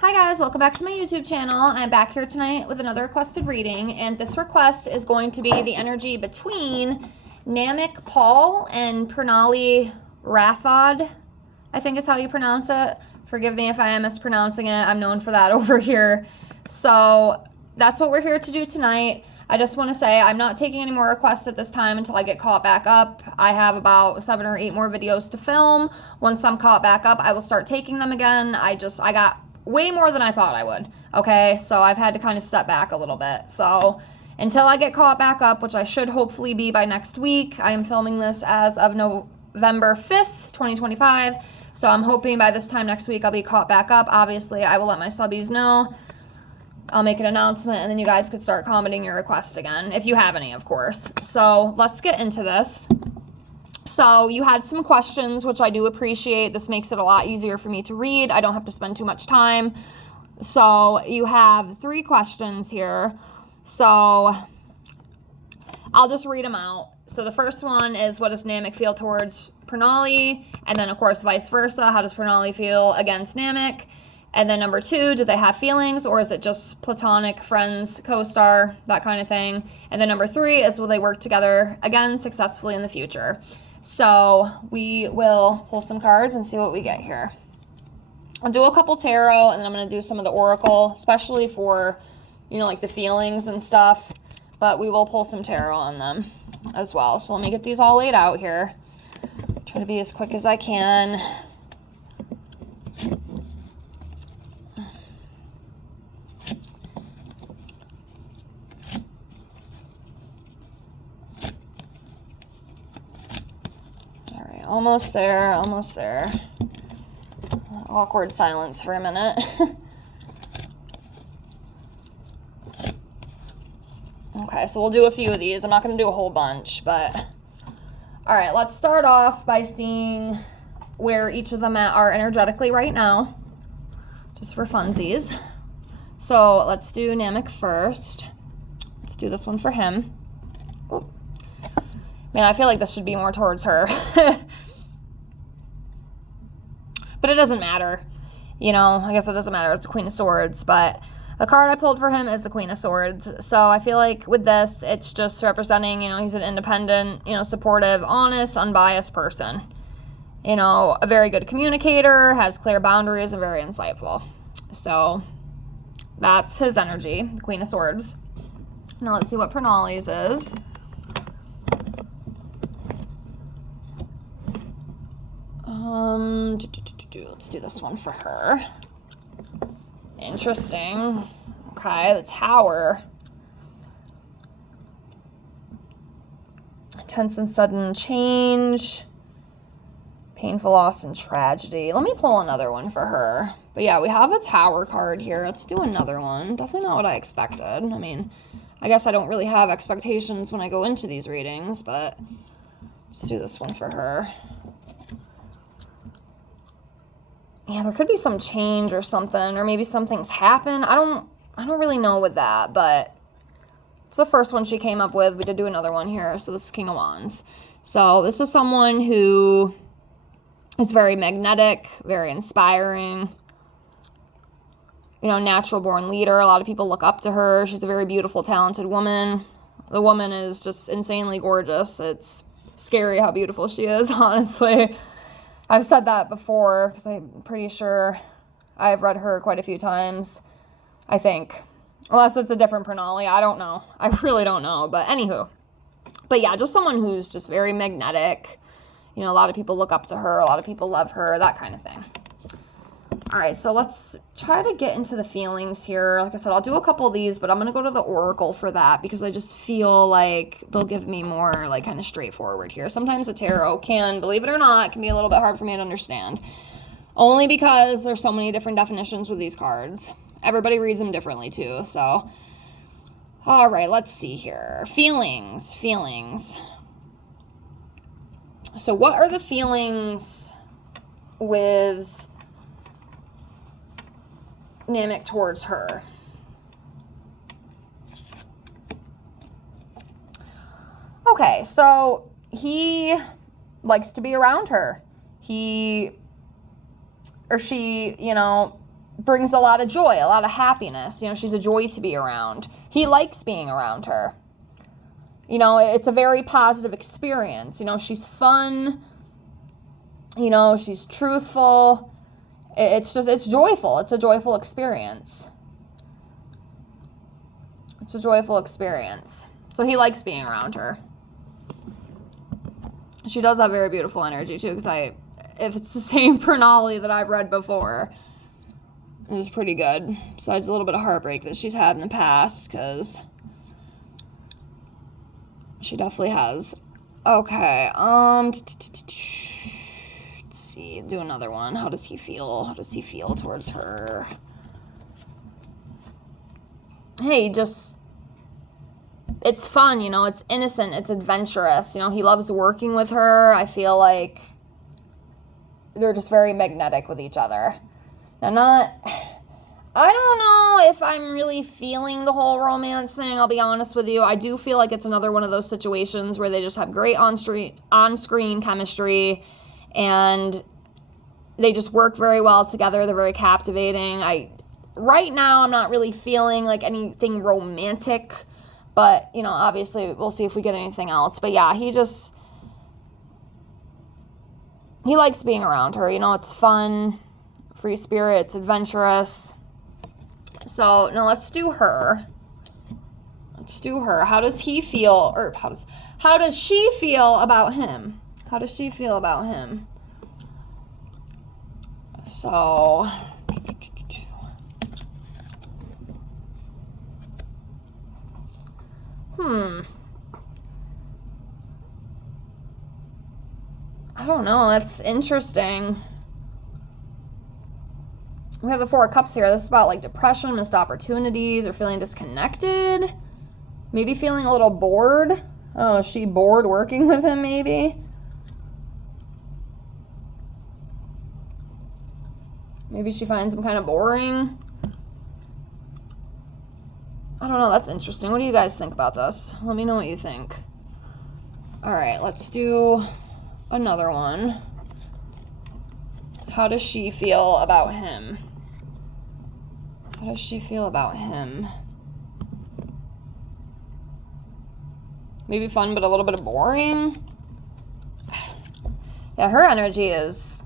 Hi guys, welcome back to my YouTube channel. I'm back here tonight with another requested reading, and this request is going to be the energy between Namik Paul and pranali rathod, I think is how you pronounce it. Forgive me if I am mispronouncing it. I'm known for that over here. So that's what we're here to do tonight. I just want to say I'm not taking any more requests at this time until I get caught back up. I have about 7 or 8 more videos to film. Once I'm caught back up, I will start taking them again. I got way more than I thought I would. Okay, so I've had to kind of step back a little bit. So until I get caught back up, which I should hopefully be by next week, I am filming this as of November 5th, 2025. So I'm hoping by this time next week I'll be caught back up. Obviously, I will let my subbies know. I'll make an announcement, and then you guys could start commenting your request again, if you have any, of course. So let's get into this. So you had some questions, which I do appreciate. This makes it a lot easier for me to read. I don't have to spend too much time. So you have 3 questions here. So I'll just read them out. So the first one is, what does Namik feel towards pranali? And then, of course, vice versa. How does pranali feel against Namik? And then number 2, do they have feelings, or is it just platonic, friends, co-star, that kind of thing? And then number 3 is, will they work together again successfully in the future? So we will pull some cards and see what we get here. I'll do a couple tarot, and then I'm going to do some of the oracle, especially for, you know, like the feelings and stuff. But we will pull some tarot on them as well. So let me get these all laid out here. Try to be as quick as I can. Almost there, almost there. Awkward silence for a minute. Okay, so we'll do a few of these. I'm not going to do a whole bunch, but... Alright, let's start off by seeing where each of them are energetically right now. Just for funsies. So, let's do Namik first. Let's do this one for him. Ooh. Man, I feel like this should be more towards her. But it doesn't matter. You know, I guess it doesn't matter. It's the Queen of Swords. But the card I pulled for him is the Queen of Swords. So I feel like with this, it's just representing, you know, he's an independent, you know, supportive, honest, unbiased person. You know, a very good communicator, has clear boundaries, and very insightful. So that's his energy, the Queen of Swords. Now let's see what pranali's is. Let's do this one for her. Interesting. Okay, the Tower. Tense and sudden change. Painful loss and tragedy. Let me pull another one for her. But yeah, we have a Tower card here. Let's do another one. Definitely not what I expected. I mean, I guess I don't really have expectations when I go into these readings, but let's do this one for her. Yeah, there could be some change or something, or maybe something's happened. I don't really know with that, but it's the first one she came up with. We did do another one here, so this is King of Wands. So this is someone who is very magnetic, very inspiring, you know, natural born leader. A lot of people look up to her. She's a very beautiful, talented woman. The woman is just insanely gorgeous. It's scary how beautiful she is, honestly. I've said that before because I'm pretty sure I've read her quite a few times, I think. Unless it's a different pranali. I don't know. I really don't know. But anywho. But yeah, just someone who's just very magnetic. You know, a lot of people look up to her. A lot of people love her. That kind of thing. All right, so let's try to get into the feelings here. Like I said, I'll do a couple of these, but I'm going to go to the oracle for that because I just feel like they'll give me more, like, kind of straightforward here. Sometimes the tarot can, believe it or not, can be a little bit hard for me to understand. Only because there's so many different definitions with these cards. Everybody reads them differently, too, so. All right, let's see here. Feelings. So what are the feelings with Namik towards her? Okay, so he likes to be around her. He or she, you know, brings a lot of joy, a lot of happiness. You know, she's a joy to be around. He likes being around her. You know, it's a very positive experience. You know, she's fun. You know, she's truthful. It's joyful. It's a joyful experience. It's a joyful experience. So he likes being around her. She does have very beautiful energy too, because if it's the same pranali that I've read before, it's pretty good. Besides a little bit of heartbreak that she's had in the past, because she definitely has. Okay, let's see, do another one. How does he feel? How does he feel towards her? Hey, it's fun, you know, it's innocent, it's adventurous. You know, he loves working with her. I feel like they're just very magnetic with each other. Now, I don't know if I'm really feeling the whole romance thing, I'll be honest with you. I do feel like it's another one of those situations where they just have great on-screen chemistry, and they just work very well together. They're very captivating. Right now, I'm not really feeling like anything romantic, but, you know, obviously we'll see if we get anything else. But yeah, he likes being around her. You know, it's fun, free spirit, it's adventurous. So, now let's do her. Let's do her. How does he feel, or how does she feel about him? How does she feel about him? So, I don't know. That's interesting. We have the Four of Cups here. This is about like depression, missed opportunities, or feeling disconnected. Maybe feeling a little bored. I don't know, is she bored working with him maybe? Maybe she finds him kind of boring. I don't know, that's interesting. What do you guys think about this? Let me know what you think. Alright, let's do another one. How does she feel about him? How does she feel about him? Maybe fun, but a little bit of boring. Yeah, her energy is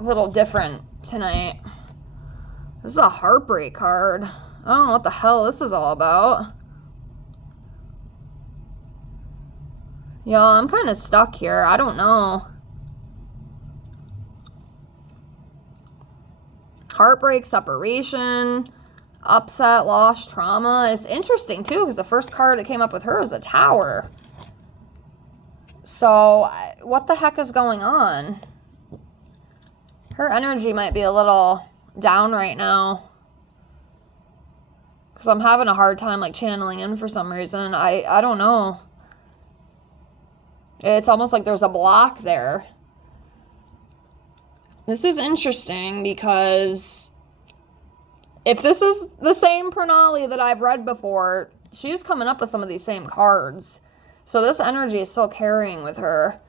a little different tonight. This is a heartbreak card. I don't know what the hell this is all about. Y'all, I'm kind of stuck here. I don't know. Heartbreak, separation, upset, loss, trauma. It's interesting, too, because the first card that came up with her is a Tower. So, what the heck is going on? Her energy might be a little down right now, because I'm having a hard time, like, channeling in for some reason. I don't know. It's almost like there's a block there. This is interesting because if this is the same pranali that I've read before, she's coming up with some of these same cards. So this energy is still carrying with her.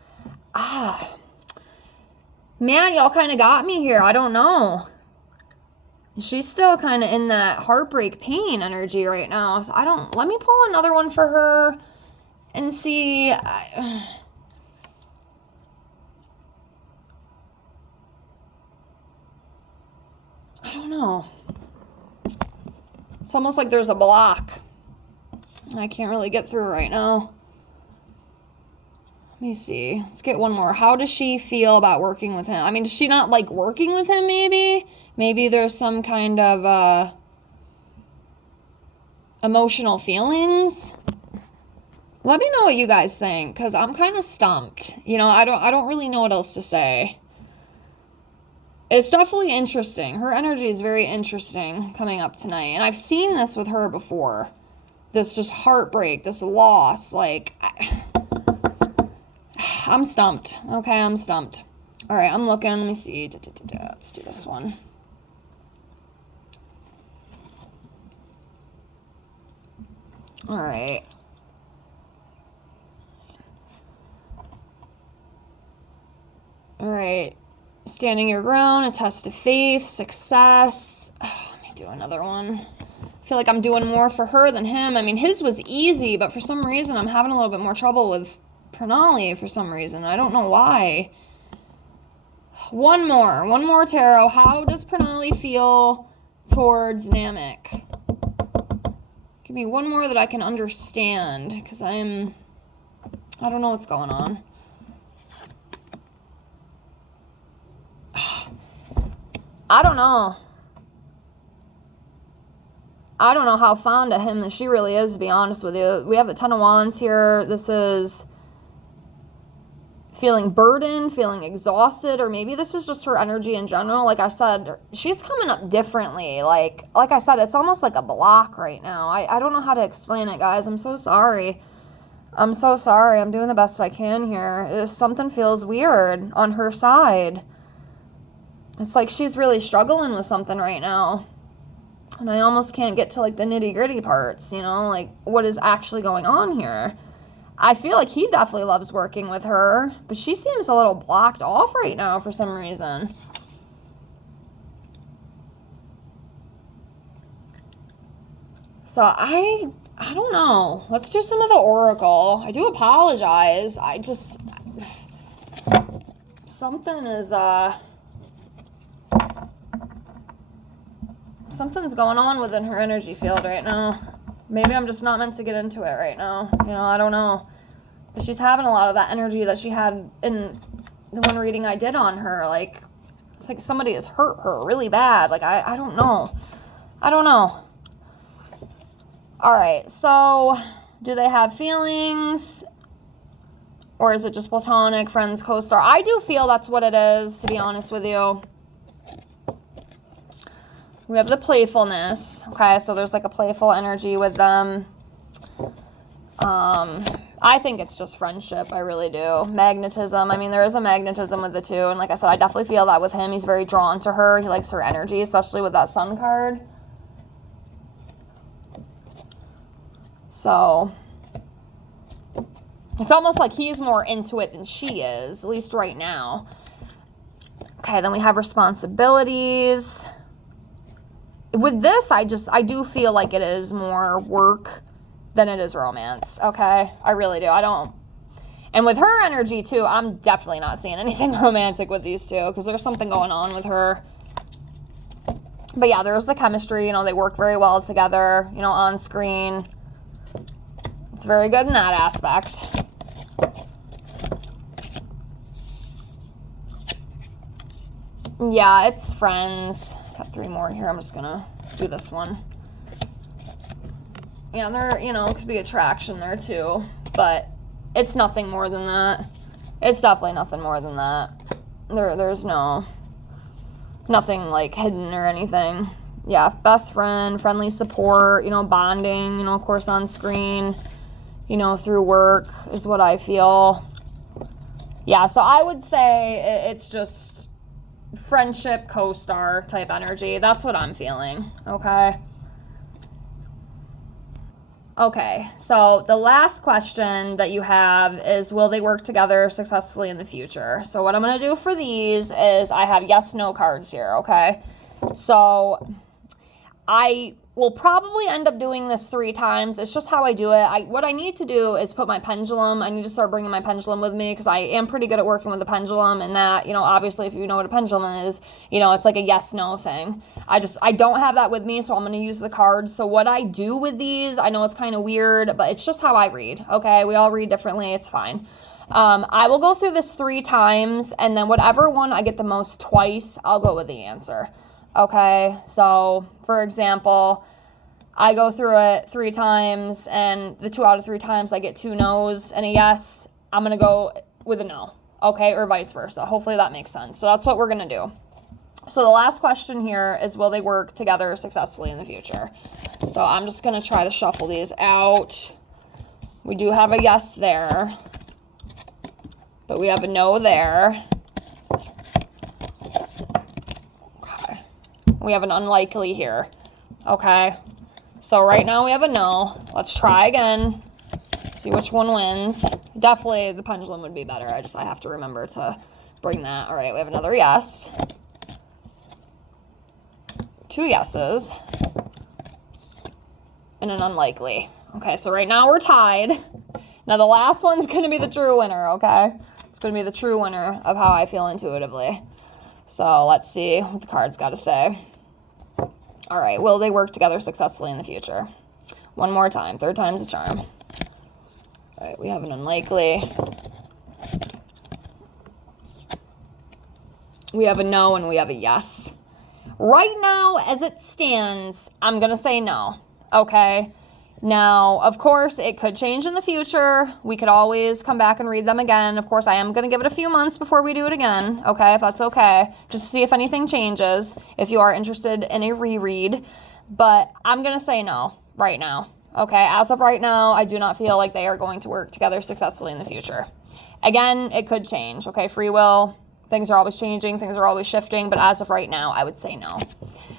Man, y'all kind of got me here. I don't know. She's still kind of in that heartbreak pain energy right now. So let me pull another one for her and see. I don't know. It's almost like there's a block I can't really get through right now. Let me see. Let's get one more. How does she feel about working with him? I mean, does she not like working with him maybe? Maybe there's some kind of emotional feelings. Let me know what you guys think, because I'm kind of stumped. You know, I don't really know what else to say. It's definitely interesting. Her energy is very interesting coming up tonight. And I've seen this with her before. This just heartbreak, this loss. Like, I'm stumped. Okay, I'm stumped. All right, I'm looking. Let me see. Let's do this one. All right. All right. Standing your ground, a test of faith, success. Let me do another one. I feel like I'm doing more for her than him. I mean, his was easy, but for some reason I'm having a little bit more trouble with pranali for some reason. I don't know why. One more tarot. How does pranali feel towards namik? Give me one more that I can understand, because I don't know what's going on. I don't know. I don't know how fond of him that she really is, to be honest with you. We have the Ten of Wands here. This is feeling burdened, feeling exhausted, or maybe this is just her energy in general. Like I said, she's coming up differently. Like I said, it's almost like a block right now. I don't know how to explain it, guys. I'm so sorry. I'm so sorry. I'm doing the best I can here. Something feels weird on her side. It's like she's really struggling with something right now. And I almost can't get to, like, the nitty-gritty parts, you know? Like, what is actually going on here? I feel like he definitely loves working with her, but she seems a little blocked off right now for some reason. So I don't know. Let's do some of the oracle. I do apologize. Something is, something's going on within her energy field right now. Maybe I'm just not meant to get into it right now. You know, I don't know. But she's having a lot of that energy that she had in the one reading I did on her. Like, it's like somebody has hurt her really bad. Like, I don't know. I don't know. All right, so do they have feelings? Or is it just platonic, friends, co-star? I do feel that's what it is, to be honest with you. We have the playfulness. Okay, so there's like a playful energy with them. I think it's just friendship. I really do. Magnetism. I mean, there is a magnetism with the two. And like I said, I definitely feel that with him. He's very drawn to her. He likes her energy, especially with that sun card. So it's almost like he's more into it than she is, at least right now. Okay, then we have responsibilities. With this, I do feel like it is more work than it is romance, okay? I really do. And with her energy, too, I'm definitely not seeing anything romantic with these two, because there's something going on with her. But yeah, there's the chemistry, you know, they work very well together, you know, on screen. It's very good in that aspect. Yeah, it's friends. Got 3 more here. I'm just gonna do this one. Yeah, there, you know, could be attraction there too, but it's nothing more than that. It's definitely nothing more than that. There's nothing like hidden or anything. Yeah, best friend, friendly support, you know, bonding, you know, of course on screen, you know, through work is what I feel. Yeah, so I would say it's just friendship, co-star type energy. That's what I'm feeling, okay? Okay, so the last question that you have is, will they work together successfully in the future? So what I'm going to do for these is I have yes/no cards here, okay? So I will probably end up doing this 3 times. It's just how I do it. What I need to do is put my pendulum. I need to start bringing my pendulum with me because I am pretty good at working with the pendulum, and that, you know, obviously if you know what a pendulum is, you know, it's like a yes/no thing. I don't have that with me, so I'm going to use the cards. So what I do with these, I know it's kind of weird, but it's just how I read, okay? We all read differently. It's fine. I will go through this 3 times, and then whatever one I get the most twice, I'll go with the answer. Okay, so for example, I go through it 3 times, and the 2 out of 3 times I get 2 no's and a yes, I'm going to go with a no, okay, or vice versa. Hopefully that makes sense. So that's what we're going to do. So the last question here is, will they work together successfully in the future? So I'm just going to try to shuffle these out. We do have a yes there, but we have a no there. We have an unlikely here, okay? So right now we have a no. Let's try again, see which one wins. Definitely the pendulum would be better. I have to remember to bring that. All right, we have another yes. 2 yeses. And an unlikely. Okay, so right now we're tied. Now the last one's going to be the true winner, okay? It's going to be the true winner of how I feel intuitively. So let's see what the cards got to say. All right, will they work together successfully in the future? One more time. 3rd time's a charm. All right, we have an unlikely. We have a no and we have a yes. Right now, as it stands, I'm going to say no, okay? Now, of course, it could change in the future. We could always come back and read them again. Of course, I am going to give it a few months before we do it again, okay, if that's okay, just to see if anything changes, if you are interested in a reread. But I'm going to say no right now, okay? As of right now, I do not feel like they are going to work together successfully in the future. Again, it could change, okay? Free will. Things are always changing. Things are always shifting. But as of right now, I would say no.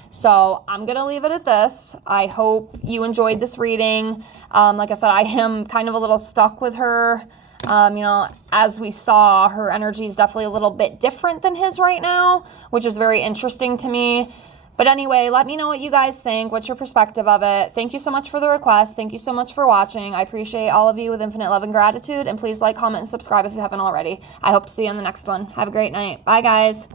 So I'm going to leave it at this. I hope you enjoyed this reading. Like I said, I am kind of a little stuck with her. As we saw, her energy is definitely a little bit different than his right now, which is very interesting to me. But anyway, let me know what you guys think. What's your perspective of it? Thank you so much for the request. Thank you so much for watching. I appreciate all of you with infinite love and gratitude. And please like, comment, and subscribe if you haven't already. I hope to see you on the next one. Have a great night. Bye, guys.